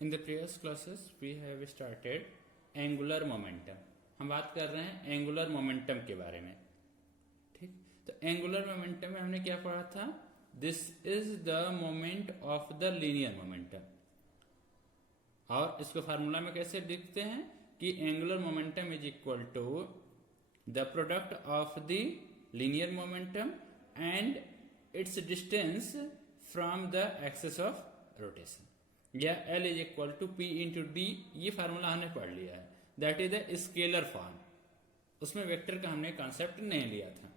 In the previous classes we have started angular momentum. हम बात कर रहे हैं एंगुलर मोमेंटम के बारे में. ठीक, तो एंगुलर मोमेंटम में हमने क्या पढ़ा था? This is the moment of the linear momentum. और इसको फार्मूला में कैसे लिखते हैं कि angular momentum is equal to the product of the linear momentum and its distance from the axis of rotation, या L is equal to P into d. ये formula हमने पढ़ लिया है. That is the scalar form. उसमें vector का हमने concept नहीं लिया था.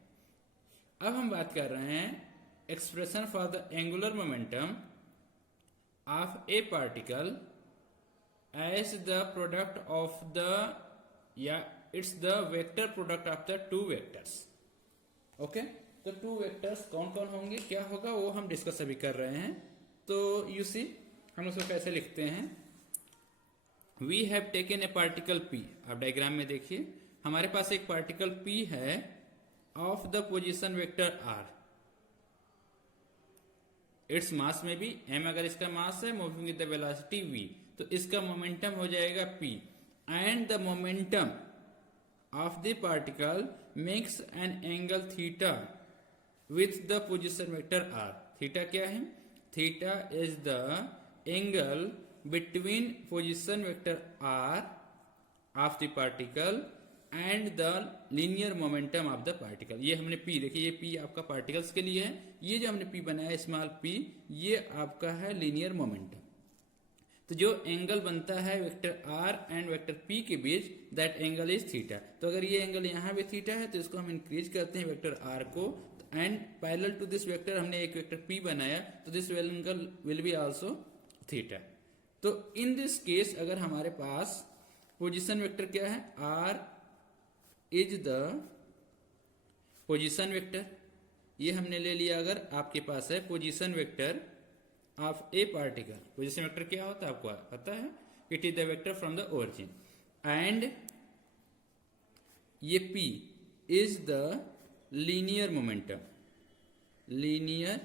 अब हम बात कर रहे हैं expression for the angular momentum of a particle as the product of the, या it's the vector product of the two vectors. Okay, तो टू वेक्टर्स कौन कौन होंगे, क्या होगा, वो हम डिस्कस अभी कर रहे हैं. तो यू सी हम उसको कैसे लिखते हैं. We have taken a particle P. आप डायग्राम में देखिए, हमारे पास एक पार्टिकल P है of the position vector R. Its mass में भी m अगर इसका मास है, moving with the velocity v, तो इसका मोमेंटम हो जाएगा P. And the momentum of the particle makes an angle theta with the position vector R. Theta क्या है? Theta is the angle between position vector r of the particle and the linear momentum of the particle. ये हमने p, देखिए ये p आपका particles के लिए है. ये जो हमने p बनाया स्मॉल p, ये आपका है लीनियर मोमेंटम. तो जो एंगल बनता है vector r and vector p के बीच, दैट एंगल इज थीटा. तो अगर ये एंगल यहाँ पे थीटा है तो इसको हम इंक्रीज करते हैं वेक्टर r को, and parallel to this vector हमने एक वेक्टर p बनाया, तो this angle will be also theta. तो इन दिस केस अगर हमारे पास पोजीशन वेक्टर क्या है, r is the position vector. ये हमने ले लिया. अगर आपके पास है position vector of a particle, position vector क्या होता है आपको पता है, it is the vector from the origin. And ये p is the linear momentum. Linear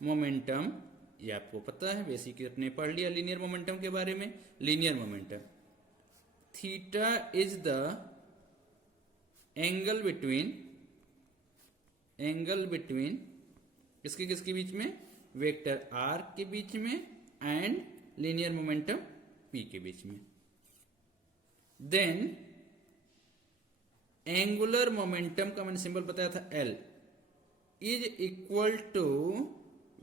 momentum ये आपको पता है, बेसिक अपने पढ़ लिया लीनियर मोमेंटम के बारे में. Linear momentum theta is the angle between किसके किसके बीच में, वेक्टर r के बीच में एंड लीनियर मोमेंटम p के बीच में. देन एंगुलर मोमेंटम का मैंने सिंबल बताया था L is equal to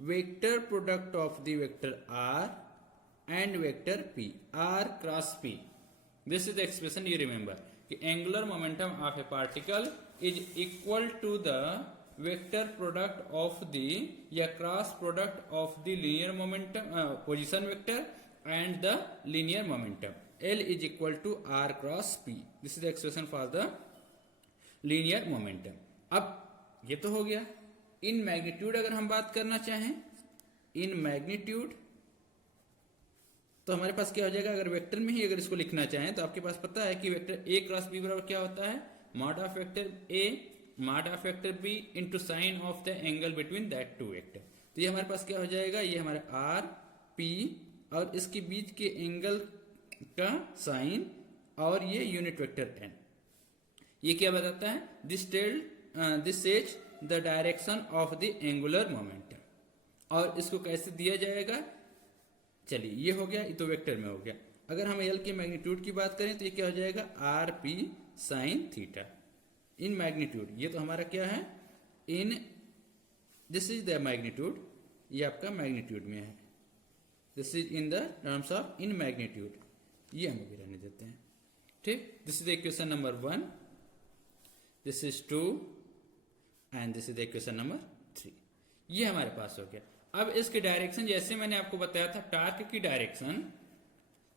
vector product of the vector r and vector p, r cross p. This is the expression you remember कि angular momentum of a particle is equal to the vector product of the, या cross product of the linear momentum position vector and the linear momentum. L is equal to r cross p. This is the expression for the linear momentum. अब ये तो हो गया. In magnitude अगर हम बात करना चाहें, इन मैग्नीट्यूड, तो हमारे पास क्या हो जाएगा, अगर वेक्टर में ही अगर इसको लिखना चाहें तो आपके पास पता है कि वेक्टर a क्रॉस b बराबर क्या होता है, mod of vector a mod of vector b into sine of the angle between that two vector. तो ये हमारे पास क्या हो जाएगा, ये हमारा r p और इसके बीच के एंगल का साइन, और ये यूनिट वेक्टर n. ये क्या बताता है, this says the direction of the angular momentum. और इसको कैसे दिया जाएगा, चलिए ये हो गया, ये तो वेक्टर में हो गया. अगर हम एल के मैग्नीट्यूड की बात करें तो ये क्या हो जाएगा, are p sine theta in magnitude. ये तो हमारा क्या है, in this is the magnitude, ये आपका मैग्नीट्यूड में है. This is in the terms of in magnitude. ये हम अभी रहने देते हैं. ठीक, this is the equation number 1, this is 2 and this is equation number 3. ये हमारे पास हो गया. अब इसकी डायरेक्शन जैसे मैंने आपको बताया था टार्क की डायरेक्शन,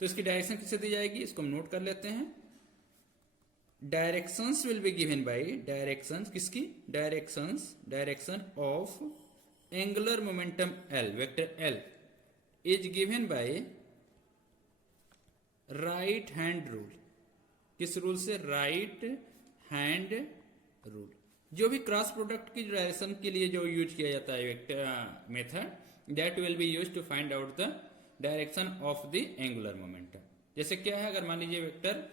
तो इसकी डायरेक्शन किससे दी जाएगी, इसको हम नोट कर लेते हैं. Directions will be given by directions, किसकी, direction of angular momentum L, vector L is given by right hand rule. किस रूल से, राइट हैंड रूल. जो भी क्रॉस प्रोडक्ट की डायरेक्शन के लिए जो यूज किया जाता है vector method, that will be used to find out the direction of the angular momentum. जैसे क्या है, अगर मान लीजिए वेक्टर,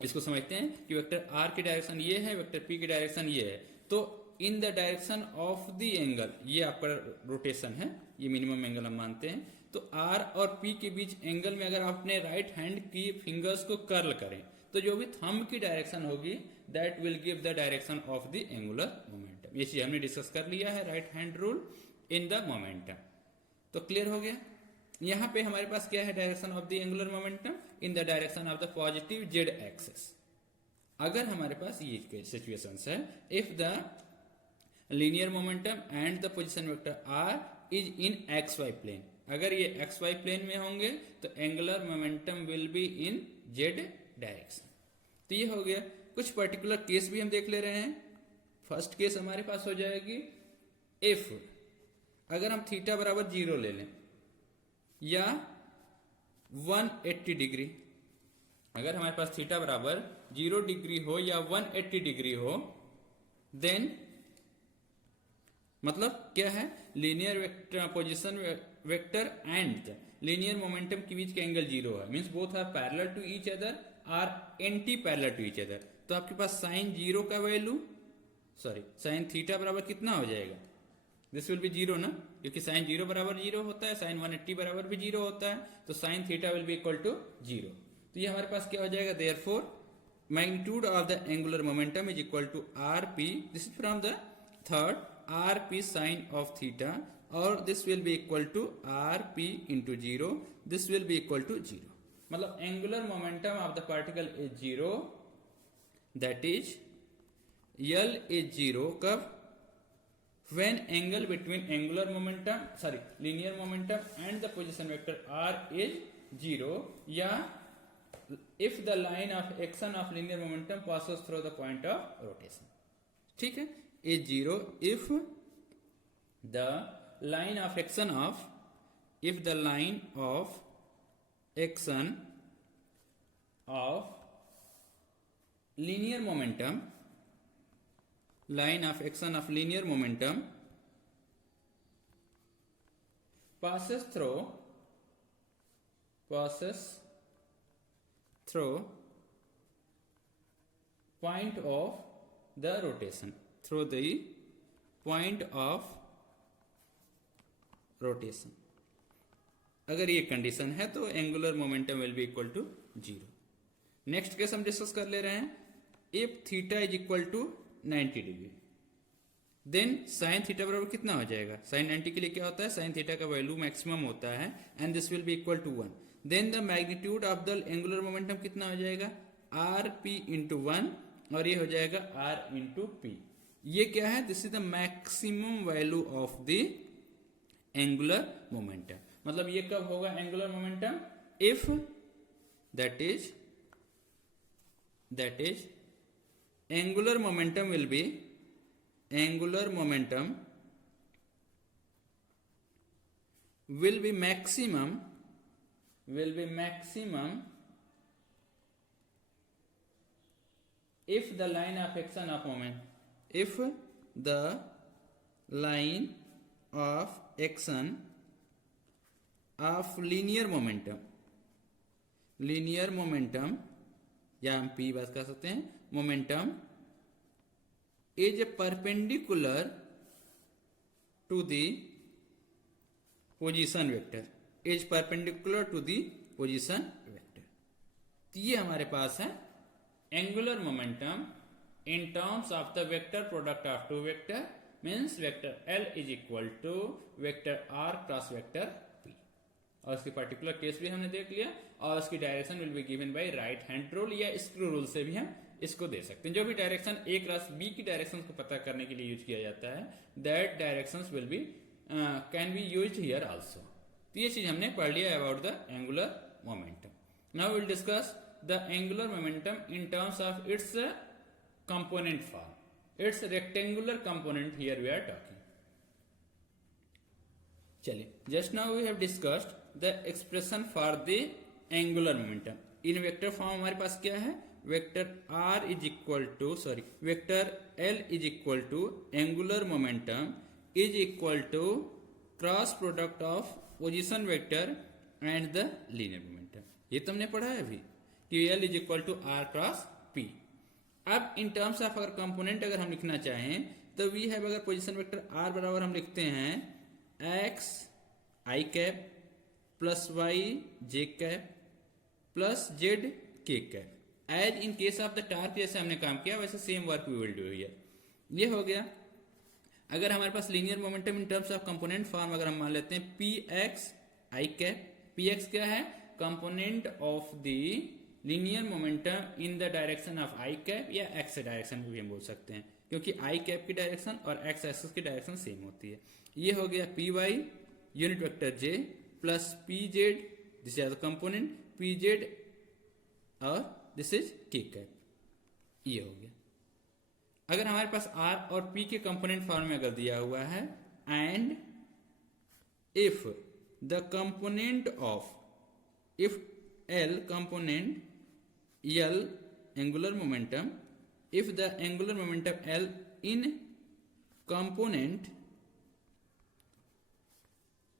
इसको समझते हैं कि वेक्टर आर की डायरेक्शन ये है, वेक्टर पी की डायरेक्शन ये है, तो इन the direction of the angle, ये आपका रोटेशन है, ये मिनिमम एंगल हम मानते हैं। तो आर और पी के बीच एंगल में अगर आप अपने राइट हैंड की फिंगर्स को कर्ल करें तो जो भी थंब की डायरेक्शन होगी that will give the direction of the angular momentum. ये चीज हमने डिस्कस कर लिया है, right hand rule in the momentum. तो क्लियर हो गया। यहां पे हमारे पास क्या है, direction of the angular momentum in the direction of the positive Z axis. अगर हमारे पास ये सिचुएशंस है, if the linear momentum and the position vector are is in X Y plane, अगर ये एक्स वाई प्लेन में होंगे तो angular momentum will be in Z direction. तो ये हो गया। कुछ पर्टिकुलर केस भी हम देख ले रहे हैं। फर्स्ट केस हमारे पास हो जाएगी, इफ अगर हम थीटा बराबर 0 ले लें या 180 डिग्री, अगर हमारे पास थीटा बराबर 0 डिग्री हो या 180 डिग्री हो, देन मतलब क्या है, linear vector position vector and linear momentum के बीच का एंगल 0 है, means both are parallel to each other or anti parallel to each other. तो आपके पास साइन 0 का वैल्यू, सॉरी साइन थीटा बराबर कितना हो जाएगा, दिस विल बी 0 ना, क्योंकि साइन 0 बराबर 0 होता है, साइन 180 बराबर भी 0 होता है, तो sine theta will be equal to 0। तो ये हमारे पास क्या हो जाएगा, therefore magnitude of the angular momentum is equal to r p, this is from the third r p sine of theta, और this will be equal to r p into 0, this will be equal to 0। मतलब angular momentum of the particle is 0, that is L is 0 कब, when angle between angular momentum, sorry linear momentum and the position vector r is 0, या if the line of action of linear momentum passes through the point of rotation, ठीक है, is 0 if the line of action of, if the line of action of linear momentum, line of action of linear momentum passes through point of the rotation, through the point of rotation, अगर ये condition है तो angular momentum will be equal to 0। Next case हम discuss कर ले रहे हैं, if theta is equal to 90 degree, then sine theta बराबर कितना हो जाएगा, साइन 90 के लिए क्या होता है, साइन थीटा का वैल्यू मैक्सिमम होता है, and this will be equal to 1। Then the magnitude of the angular momentum कितना हो जाएगा, आर पी इंटू 1, और ये हो जाएगा आर इंटू पी। ये क्या है, this is the maximum value of the angular momentum. मतलब ये कब होगा angular momentum, if that is angular momentum will be maximum if the line of action of moment, if the line of action of linear momentum या हम P बात कर सकते हैं, momentum is perpendicular to the position vector, is perpendicular to the position vector. तो ये हमारे पास है angular momentum in terms of the vector product of two vector, means vector L is equal to vector R cross vector P. और इसकी particular case भी हमने देख लिया, और उसकी direction will be given by right hand rule या screw rule से भी हम इसको दे सकते हैं। जो भी डायरेक्शन ए क्रॉस बी की डायरेक्शन को पता करने के लिए यूज किया जाता है, that directions will B can be used here also. तो ये चीज हमने पढ़ लिया about the angular momentum. Now will discuss the angular momentum in terms of its component form, it's rectangular component here we are talking. चलिए, just now we have discussed the expression for the angular momentum in vector form. हमारे पास क्या है, vector are is equal to, sorry vector L is equal to angular momentum is equal to cross product of position vector and the linear momentum. ये तुमने पढ़ा है अभी कि L is equal to r cross p. अब in terms of अगर component अगर हम लिखना चाहें तो वी हैव अगर पोजीशन वेक्टर आर बराबर हम लिखते हैं एक्स आई कैप प्लस वाई जे कैप प्लस जेड के cap. As in case of the torque जैसे हमने काम किया वैसे same work we will do here. ये हो गया। अगर हमारे पास linear momentum in terms of component form अगर हम मान लेते हैं पी एक्स आई कैप। पी एक्स क्या है? Component of the linear momentum in the direction of I cap या एक्स डायरेक्शन भी हम बोल सकते हैं, क्योंकि आई कैप की डायरेक्शन और एक्स एक्सिस की डायरेक्शन सेम होती है। ये हो गया P Y unit vector J plus P Z, this is the component P Z और दिस इज के कैप। ये हो गया। अगर हमारे पास आर और पी के कंपोनेंट फॉर्म में अगर दिया हुआ है and if the component of if L component L angular momentum if the angular momentum L in component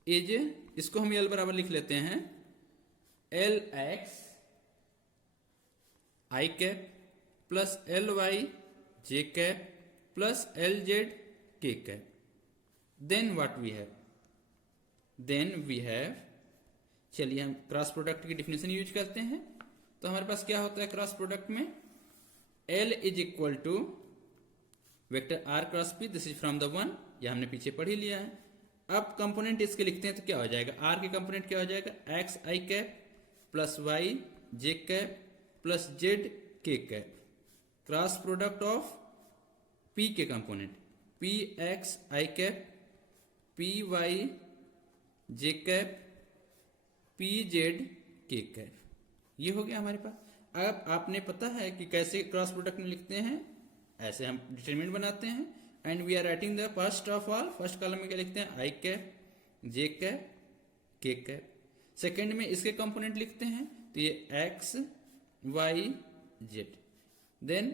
is, इसको हम एल बराबर लिख लेते हैं एल एक्स आई कैप प्लस एल वाई जे कैप प्लस एल जेड के cap. Then what we have? Then we have, चलिए हम cross product की डिफिनेशन यूज करते हैं। तो हमारे पास क्या होता है क्रॉस प्रोडक्ट में? L is equal to vector R cross P, this is from the one, यह हमने पीछे पढ़ ही लिया है। अब कंपोनेंट इसके लिखते हैं तो क्या हो जाएगा? आर के कंपोनेंट क्या हो जाएगा? एक्स आई कैप प्लस वाई जे कैप प्लस जेड के cap cross product of P के कंपोनेंट पी एक्स आई कैप पी वाई जे कैप पी जेड के कैप। ये हो गया हमारे पास। अब आपने पता है कि कैसे क्रॉस प्रोडक्ट में लिखते हैं, ऐसे हम डिटरमिनेंट बनाते हैं and we are writing the first of all, first column में क्या लिखते हैं? I cap J cap K cap. Second में इसके कंपोनेंट लिखते हैं तो ये X Y Z. Then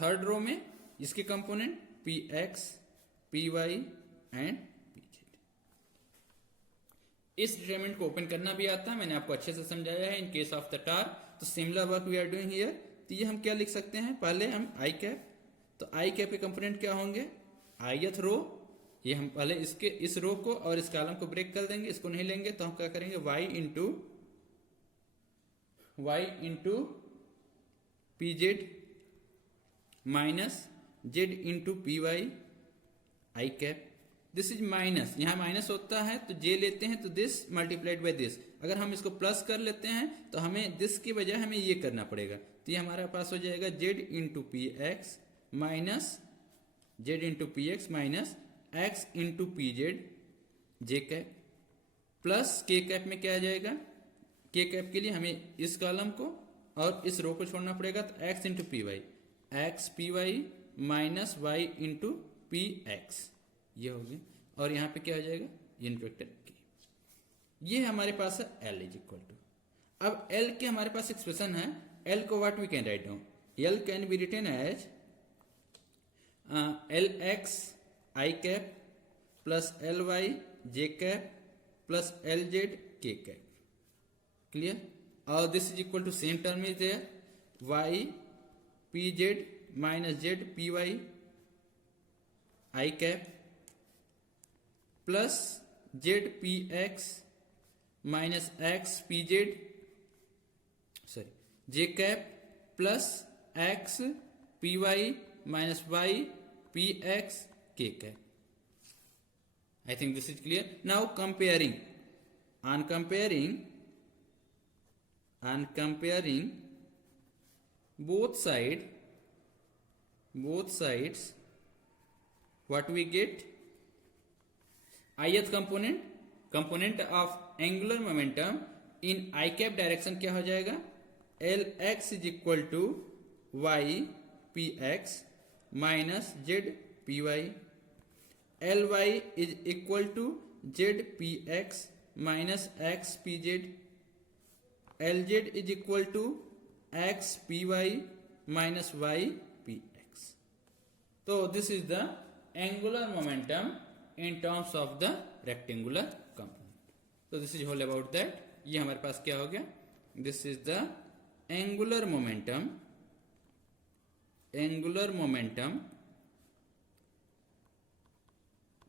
third row में इसके component P X P Y and P Z. इस डिटरमिनेंट को ओपन करना भी आता है, मैंने आपको अच्छे से समझाया है in case of the torque. तो similar work we are doing here. तो ये हम क्या लिख सकते हैं? पहले हम आई कैप, तो आई कैप के कंपोनेंट क्या होंगे? आईथ रो, ये हम पहले इसके इस रो को और इस कॉलम को ब्रेक कर देंगे, इसको नहीं लेंगे तो हम क्या करेंगे? Y into P Z minus Z into P Y I cap. This is minus, यहां माइनस होता है तो जे लेते हैं तो दिस मल्टीप्लाइड बाय दिस। अगर हम इसको प्लस कर लेते हैं तो हमें दिस की बजाय हमें ये करना पड़ेगा। तो ये हमारे पास हो जाएगा z into P x minus Z into P x minus x into P z j cap plus k cap में क्या आ जाएगा? के कैप के लिए हमें इस कॉलम को और इस रो को छोड़ना पड़ेगा, तो X into P Y X P Y minus Y into P X, ये हो गया। और यहां पे क्या हो जाएगा? यूनिट वेक्टर के। ये हमारे पास है एल इज इक्वल टू। अब एल के हमारे पास एक्सप्रेशन है, एल को what we can write down? L can be written as L X I cap plus L Y J cap plus L Z के कैप। क्लियर? और this is equal to same term is there Y P Z minus Z P Y I cap plus Z P x minus X P Z sorry J cap plus X P Y minus Y P X K cap. I think this is clear. Now comparing, on comparing both sides, what we get? ith component of angular momentum in I cap direction क्या हो जाएगा? L x is equal to y p x minus z p y. Ly is equal to zpx minus xpz. Lz is equal to xpy minus ypx. So this is the angular momentum in terms of the rectangular component. So this is all about that. ये हमारे पास क्या हो गया, this is the angular momentum, angular momentum,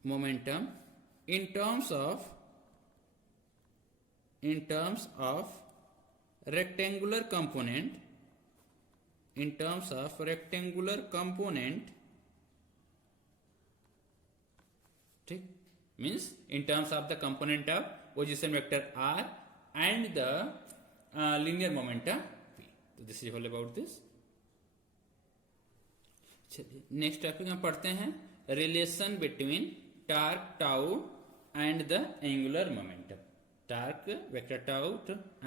momentum in terms of rectangular component, in terms of rectangular component, ठीक, means in terms of the component of position vector r and the linear momentum p. तो this is all about this. चलिए next topic हम पढ़ते हैं, relation between torque tau and the angular momentum, torque vector tau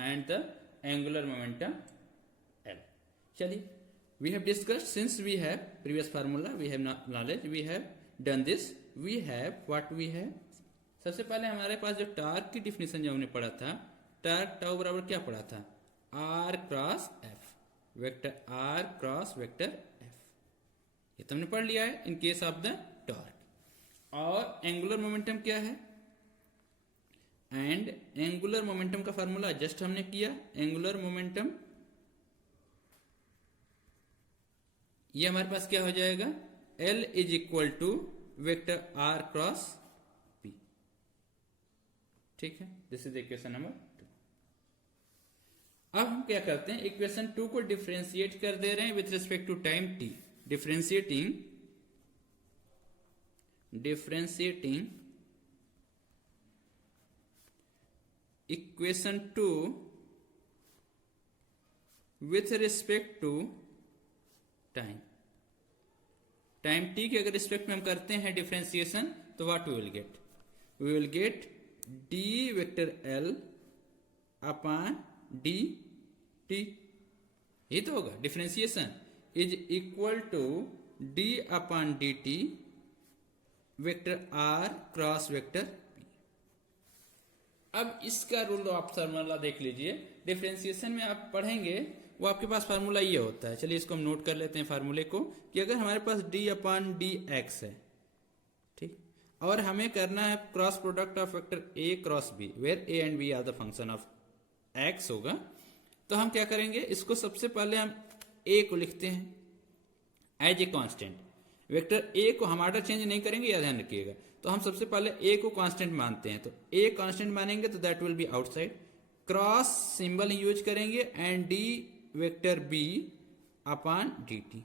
and the angular momentum L. चलिए, we have discussed, since we have previous formula, we have knowledge, we have done this, we have what we have. सबसे पहले हमारे पास जो torque की definition जो हमने पढ़ा था, टार्क टाउ बराबर क्या पढ़ा था, r cross f, vector r cross vector f, ये तो हमने पढ़ लिया है in case of the torque. और एंगुलर मोमेंटम क्या है, एंड एंगुलर मोमेंटम का फार्मूला जस्ट हमने किया, एंगुलर मोमेंटम ये हमारे पास क्या हो जाएगा, L is equal to vector R cross P. ठीक है, दिस इज इक्वेशन नंबर 2. अब हम क्या करते हैं, इक्वेशन 2 को डिफरेंशिएट कर दे रहे हैं with respect to time t. Differentiating equation 2 with respect to time. Time t के अगर रिस्पेक्ट में हम करते हैं डिफरेंशिएशन, तो what we will get d vector l upon d t. ये तो होगा differentiation is equal to d upon d t vector r cross vector p. अब इसका रूल आप फार्मूला देख लीजिए, डिफरेंशिएशन में आप पढ़ेंगे वो आपके पास फार्मूला ये होता है. चलिए इसको हम नोट कर लेते हैं फार्मूले को, कि अगर हमारे पास d अपॉन डी एक्स है, ठीक, और हमें करना है cross product of vector a cross b, where a and b are the function of x होगा, तो हम क्या करेंगे, इसको सबसे पहले हम a को लिखते हैं as a constant. Vector a को हम आर्डर चेंज नहीं करेंगे, या ध्यान रखिएगा. तो हम सबसे पहले a को कांस्टेंट मानते हैं, तो a कांस्टेंट मानेंगे तो that will be outside. Cross symbol use करेंगे and d vector b upon dt.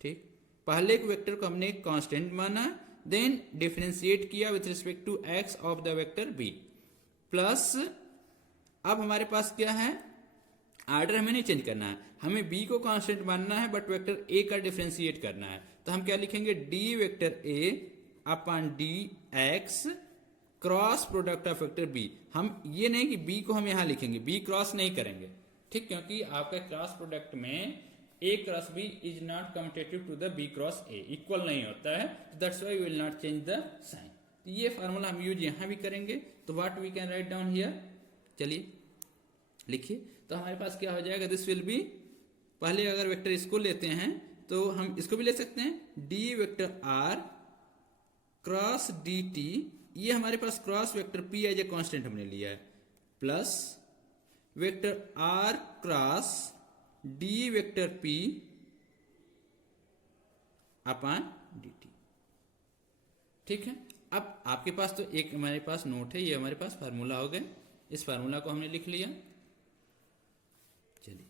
ठीक, पहले एक वेक्टर को हमने कांस्टेंट माना, देन डिफरेंशिएट किया with respect to x of the vector b, plus अब हमारे पास क्या है, आर्डर हमें नहीं चेंज करना है, हमें b को कांस्टेंट मानना है, बट वेक्टर a का डिफरेंशिएट करना है. तो हम क्या लिखेंगे, d vector a upon d x cross product of vector b. हम ये नहीं कि b को हम यहां लिखेंगे, b क्रॉस नहीं करेंगे, ठीक, क्योंकि आपका क्रॉस प्रोडक्ट में a cross b is not commutative to the b cross a, इक्वल नहीं होता है. That's why we will not change the sign. तो ये फार्मूला हम यूज यहां भी करेंगे. तो what we can write down here, चलिए लिखिए. तो हमारे पास क्या हो जाएगा, दिस विल बी, पहले अगर वेक्टर इसको लेते हैं तो हम इसको भी ले सकते हैं, d vector r cross d t, ये हमारे पास cross vector p as a constant हमने लिया है, plus vector r cross d vector p upon dt. ठीक है, अब आपके पास तो एक हमारे पास नोट है, ये हमारे पास फार्मूला हो गए, इस फार्मूला को हमने लिख लिया. चलिए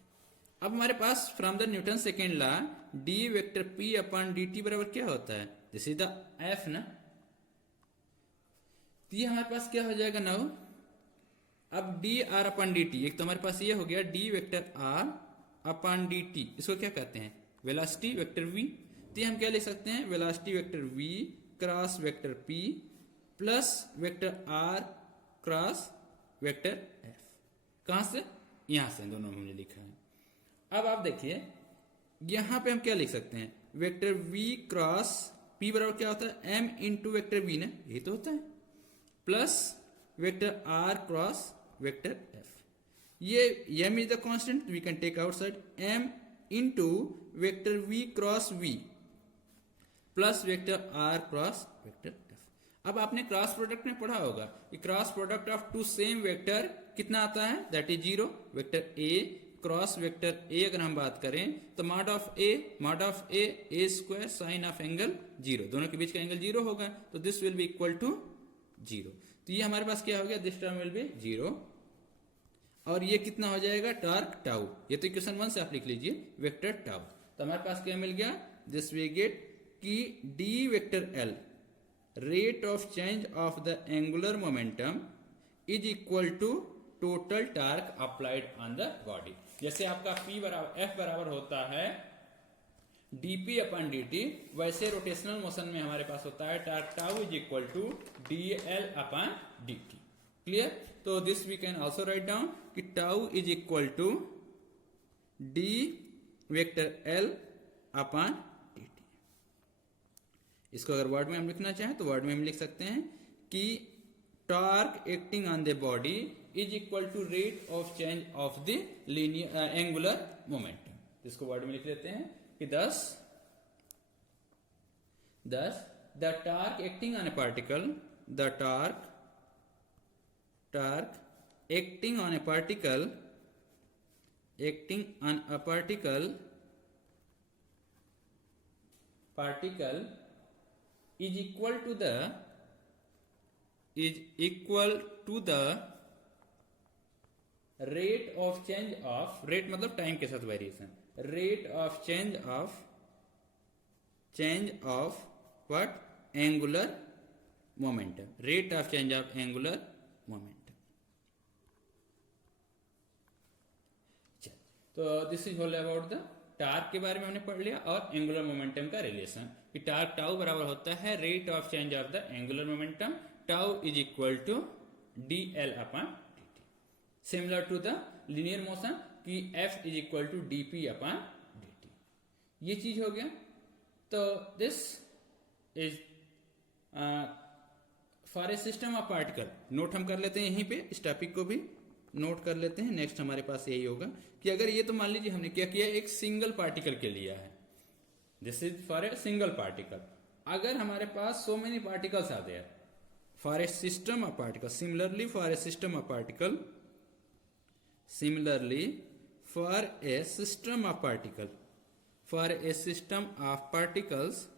अब हमारे पास from the Newton second law d vector p upon dt बराबर क्या होता है, दिस इज द f ना. तो ये हमारे पास क्या हो जाएगा नाउ, अब d r upon d t, एक तो हमारे पास ये हो गया d vector r upon d t, इसको क्या कहते हैं, वेलोसिटी वेक्टर v. तो ये हम क्या लिख सकते हैं, velocity vector v cross vector p plus vector r cross vector f. कहां से, यहां से, दोनों हमने लिखा है. अब आप देखिए यहां पे हम क्या लिख सकते हैं, वेक्टर v क्रॉस p बराबर क्या होता है, m इंटू वेक्टर v ना, ये तो होता है, plus vector r cross vector f. ये m is the constant, we can take outside, m into vector v cross v plus vector r cross vector f. अब आपने क्रॉस प्रोडक्ट में पढ़ा होगा कि cross product of two same vector कितना आता है, that is 0। Vector A cross vector A अगर हम बात करें तो mod of A square sine of angle 0, दोनों के बीच का एंगल 0 होगा, तो this will be equal to 0। तो ये हमारे पास क्या हो गया, दिस टर्म विल बी 0। और ये कितना हो जाएगा, टॉर्क टाउ। ये तो इक्वेशन 1 से आप लिख लीजिए वेक्टर टाउ। तो हमारे पास क्या मिल गया, दिस वी गेट कि D vector L rate of change of the angular momentum is equal to total torque applied on the body। जैसे आपका F बराबर होता है dp अपन dt, वैसे रोटेशनल मोशन में हमारे पास होता है torque tau is equal to dl upon dt। Clear. तो this we can also write down कि tau is equal to d vector l upon dt। इसको अगर वर्ड में हम लिखना चाहें तो वर्ड में हम लिख सकते हैं कि torque acting on the body is equal to rate of change of the linear angular momentum. इसको वर्ड में लिख लेते हैं कि thus the torque acting on a particle, the torque acting on a particle is equal to the rate of change of, rate मतलब time के साथ variation, rate of change of what, angular momentum, rate of change of angular momentum। तो this is all about the torque के बारे में हमने पढ़ लिया और एंगुलर मोमेंटम का रिलेशन कि टार्क टाउ बराबर होता है rate of change of the angular momentum, tau is equal to dl upon dt। Similar to the linear motion कि f is equal to dp upon dt। ये चीज हो गया। तो this is for a system of particle. Note हम कर लेते हैं यहीं पे, इस टॉपिक को भी नोट कर लेते हैं। नेक्स्ट हमारे पास यही होगा कि अगर ये तो मान लीजिए हमने क्या किया, एक सिंगल पार्टिकल के लिया है, this is for a single particle. अगर हमारे पास so many particles are there for a system of particle, similarly for a system of particle, similarly for a system of particle, for a system of particles,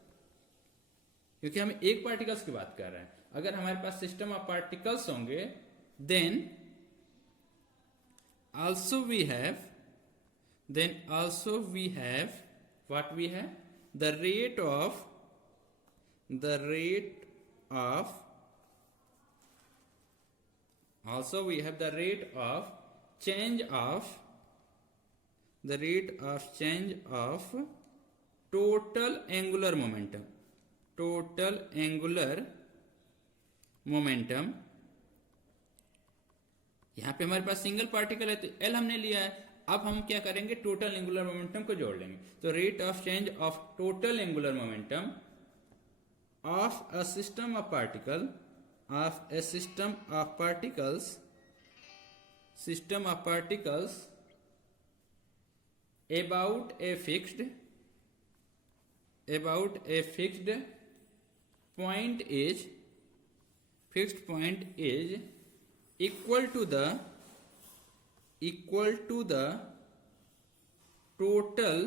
क्योंकि हम एक particles की बात कर रहे हैं। अगर हमारे पास सिस्टम ऑफ पार्टिकल्स होंगे then also we have what we have, the rate of also we have the rate of change of total angular momentum। यहां पे हमारे पास सिंगल पार्टिकल है तो L हमने लिया है। अब हम क्या करेंगे, टोटल एंगुलर मोमेंटम को जोड़ लेंगे। तो rate of change of total angular momentum of a system of particles about a fixed point is equal to the total।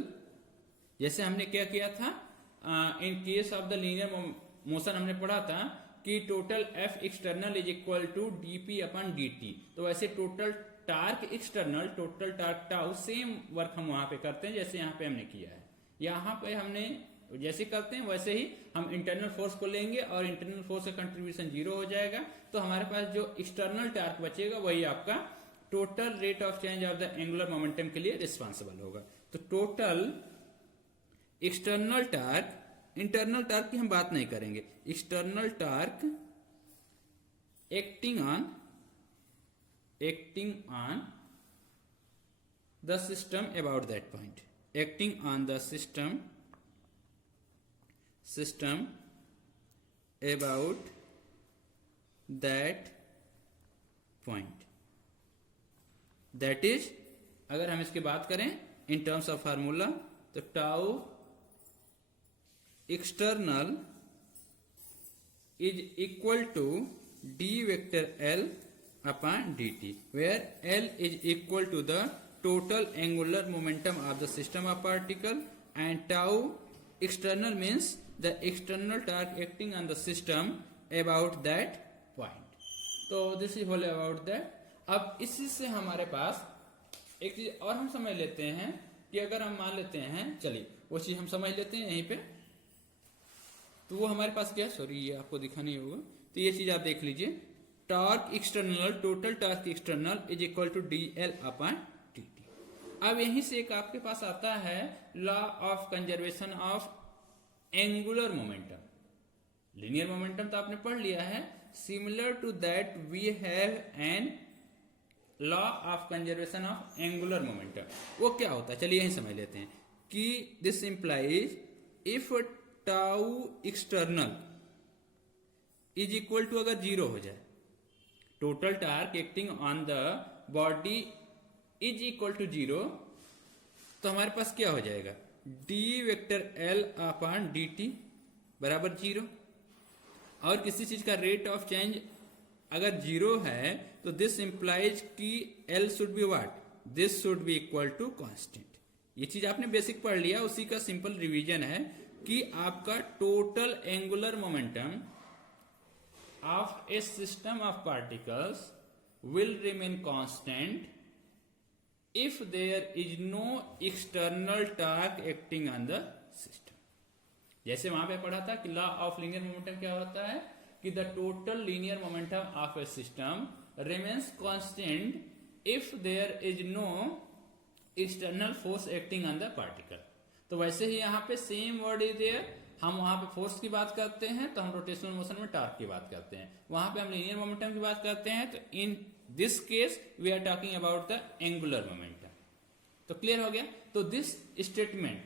जैसे हमने क्या किया था in case of the linear motion, हमने पढ़ा था कि total F external is equal to dp upon dt। तो वैसे total torque external, total torque tau, same work हम वहां पे करते हैं जैसे यहाँ पे हमने किया है। यहाँ पे हमने जैसे करते हैं वैसे ही हम इंटरनल फोर्स को लेंगे और इंटरनल फोर्स का कंट्रीब्यूशन 0 हो जाएगा। तो हमारे पास जो एक्सटर्नल टार्क बचेगा वही आपका total rate of change of the angular momentum के लिए रिस्पॉन्सिबल होगा। तो total external torque, internal torque की हम बात नहीं करेंगे, external torque acting on the system about that point, acting on the system about that point, that is अगर हम इसकी बात करें इन टर्म्स ऑफ फार्मूला तो tau external is equal to d vector L upon dt, where L is equal to the total angular momentum of the system of particle and tau external means the external torque acting on the system about that point. तो this is whole about that. अब इसी से हमारे पास एक चीज और हम समझ लेते हैं कि अगर हम मान लेते हैं, चलिए वो चीज हम समझ लेते हैं यहीं पे. तो वो हमारे पास क्या, सॉरी ये आपको दिखा नहीं होगा, तो ये चीज आप देख लीजिए. Torque external, total torque external is equal to d L upon t t. अब यहीं से एक आपके पास आता है law of conservation of angular momentum. Linear momentum तो आपने पढ़ लिया है. Similar to that we have an law of conservation of angular momentum. वो क्या होता है, चलिए यही समझ लेते हैं कि this implies if tau external is equal to, अगर जीरो हो जाए, total torque acting on the body is equal to zero, तो हमारे पास क्या हो जाएगा, d vector L upon d t बराबर जीरो. और किसी चीज का रेट ऑफ चेंज अगर जीरो है तो दिस इंप्लाइज कि L should be what, this should be equal to constant. ये चीज आपने बेसिक पढ़ लिया, उसी का सिंपल रिवीजन है कि आपका total angular momentum of a system of particles will remain constant if there is no external torque acting on the system. जैसे वहां पे पढ़ा था कि लॉ ऑफ लीनियर मोमेंटम क्या होता है कि the total linear momentum of a system remains constant if there is no external force acting on the particle. तो वैसे ही यहाँ पे सेम वर्ड इज देयर. हम वहां पे फोर्स की बात करते हैं तो हम रोटेशनल मोशन में टॉर्क की बात करते हैं. वहां पे हम लीनियर मोमेंटम की बात करते हैं तो in this case we are talking about the angular momentum. तो क्लियर हो गया. तो this statement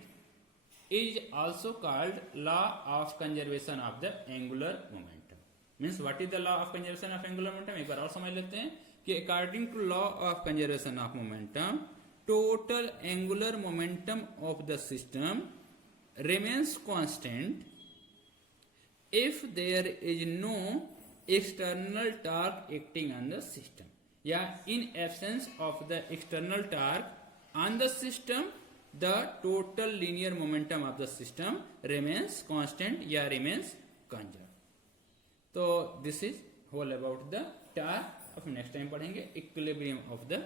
is also called law of conservation of the angular momentum. Means what is the law of conservation of angular momentum, एक बार और समझ लेते हैं कि according to law of conservation of momentum, total angular momentum of the system remains constant if there is no external torque acting on the system. या in absence of the external torque on the system, the total linear momentum of the system remains constant या remains conserved. तो this is whole about the torque. अब next time पढ़ेंगे equilibrium of the